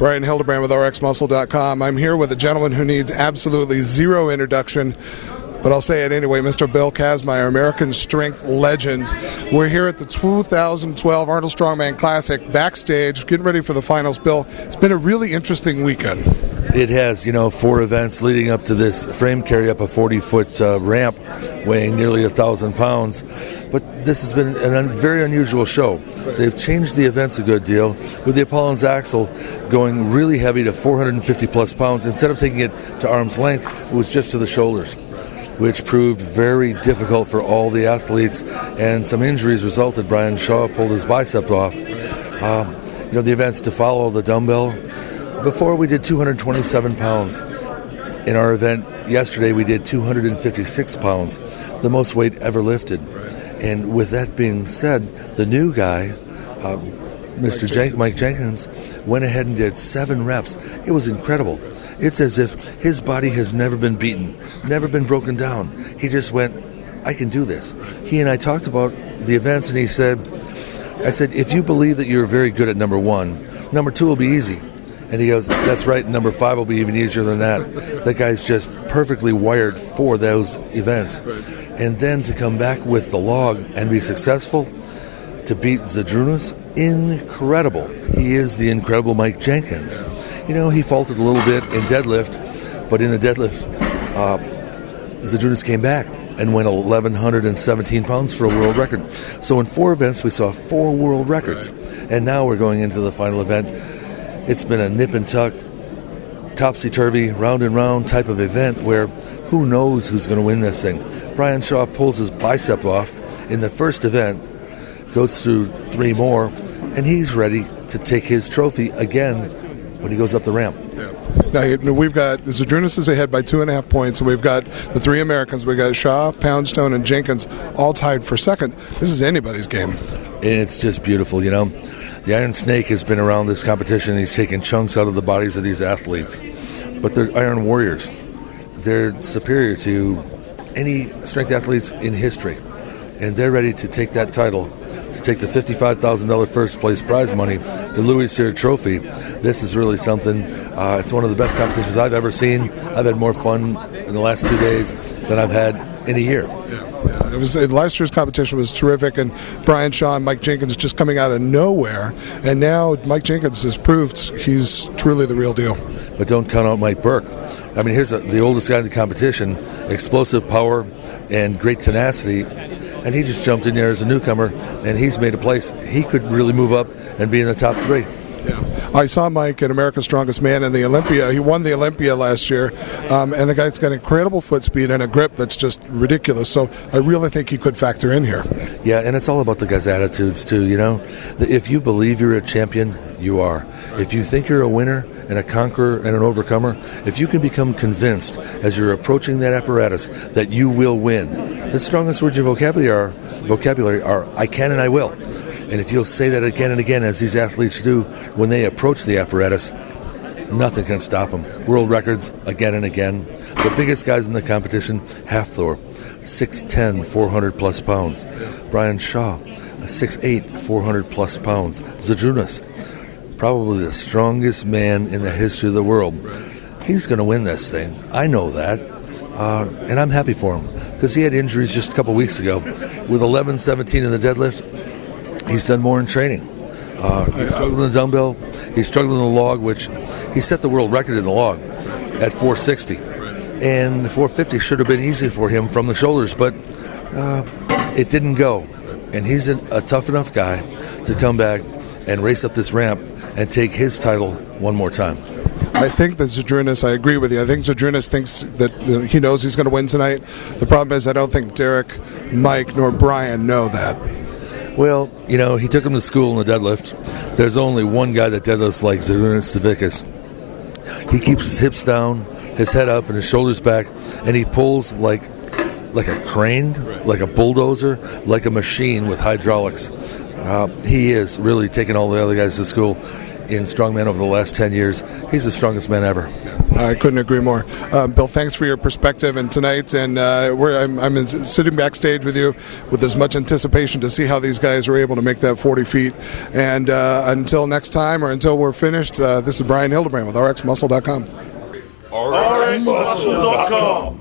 Bryan Hildebrand with RxMuscle.com. I'm here with a gentleman who needs absolutely zero introduction, but I'll say it anyway, Mr. Bill Kazmaier, American Strength Legend. We're here at the 2012 Arnold Strongman Classic, backstage, getting ready for the finals. Bill, it's been a really interesting weekend. It has, 4 events leading up to this frame carry up a 40-foot ramp weighing nearly 1,000 pounds. But this has been a very unusual show. They've changed the events a good deal, with the Apollon's axle going really heavy to 450-plus pounds. Instead of taking it to arm's length, it was just to the shoulders, which proved very difficult for all the athletes, and some injuries resulted. Bryan Shaw pulled his bicep off. The events to follow, the dumbbell. Before we did 227 pounds. In our event yesterday, we did 256 pounds, the most weight ever lifted. And with that being said, the new guy, Mike Jenkins, went ahead and did 7 reps. It was incredible. It's as if his body has never been beaten, never been broken down. He just went, I can do this. He and I talked about the events, and I said, if you believe that you're very good at number 1, number 2 will be easy. And he goes, that's right, number 5 will be even easier than that. That guy's just perfectly wired for those events. And then to come back with the log and be successful, to beat Zadrunas, incredible. He is the incredible Mike Jenkins. He faltered a little bit in deadlift, but in the deadlift, Zadrunas came back and went 1,117 pounds for a world record. So in 4 events, we saw 4 world records. And now we're going into the final event. It's been a nip and tuck, topsy-turvy, round and round type of event where who knows who's going to win this thing. Bryan Shaw pulls his bicep off in the first event, goes through 3 more, and he's ready to take his trophy again when he goes up the ramp. Yeah. Now, we've got Zadrunas is ahead by 2.5 points, and we've got the 3 Americans. We've got Shaw, Poundstone, and Jenkins all tied for second. This is anybody's game. And it's just beautiful, The Iron Snake has been around this competition. He's taken chunks out of the bodies of these athletes. But they're Iron Warriors. They're superior to any strength athletes in history. And they're ready to take that title, to take the $55,000 first place prize money, the Louis Cyr Trophy. This is really something. It's one of the best competitions I've ever seen. I've had more fun in the last 2 days than I've had in a year. Yeah. Last year's competition was terrific, and Bryan Shaw and Mike Jenkins just coming out of nowhere, and now Mike Jenkins has proved he's truly the real deal. But don't count out Mike Burke. Here's the oldest guy in the competition, explosive power and great tenacity, and he just jumped in there as a newcomer, and he's made a place. He could really move up and be in the top 3. Yeah. I saw Mike at America's Strongest Man in the Olympia. He won the Olympia last year, and the guy's got incredible foot speed and a grip that's just ridiculous. So I really think he could factor in here. Yeah, and it's all about the guy's attitudes too, If you believe you're a champion, you are. If you think you're a winner and a conqueror and an overcomer, if you can become convinced as you're approaching that apparatus that you will win, the strongest words in vocabulary are I can and I will. And if you'll say that again and again, as these athletes do when they approach the apparatus, nothing can stop them. World records again and again. The biggest guys in the competition, Halfthor, 6'10", 400-plus pounds. Bryan Shaw, 6'8", 400-plus pounds. Zadrunas, probably the strongest man in the history of the world. He's going to win this thing. I know that. And I'm happy for him because he had injuries just a couple weeks ago. With 11-17 in the deadlift, he's done more in training. He struggled in the dumbbell. He struggled in the log, which he set the world record in the log at 460. And 450 should have been easy for him from the shoulders, but it didn't go. And he's a tough enough guy to come back and race up this ramp and take his title one more time. I think that Zadrunas, I agree with you. I think Zadrunas thinks that he knows he's going to win tonight. The problem is I don't think Derek, Mike, nor Bryan know that. Well, he took him to school in the deadlift. There's only one guy that deadlifts like Zadrunas Savickas. He keeps his hips down, his head up, and his shoulders back, and he pulls like a crane, like a bulldozer, like a machine with hydraulics. He is really taking all the other guys to school. in strongman over the last 10 years. He's the strongest man ever. I couldn't agree more. Bill, thanks for your perspective and tonight. And I'm sitting backstage with you with as much anticipation to see how these guys are able to make that 40 feet. And until next time, or until we're finished, this is Bryan Hildebrand with RxMuscle.com. RxMuscle.com.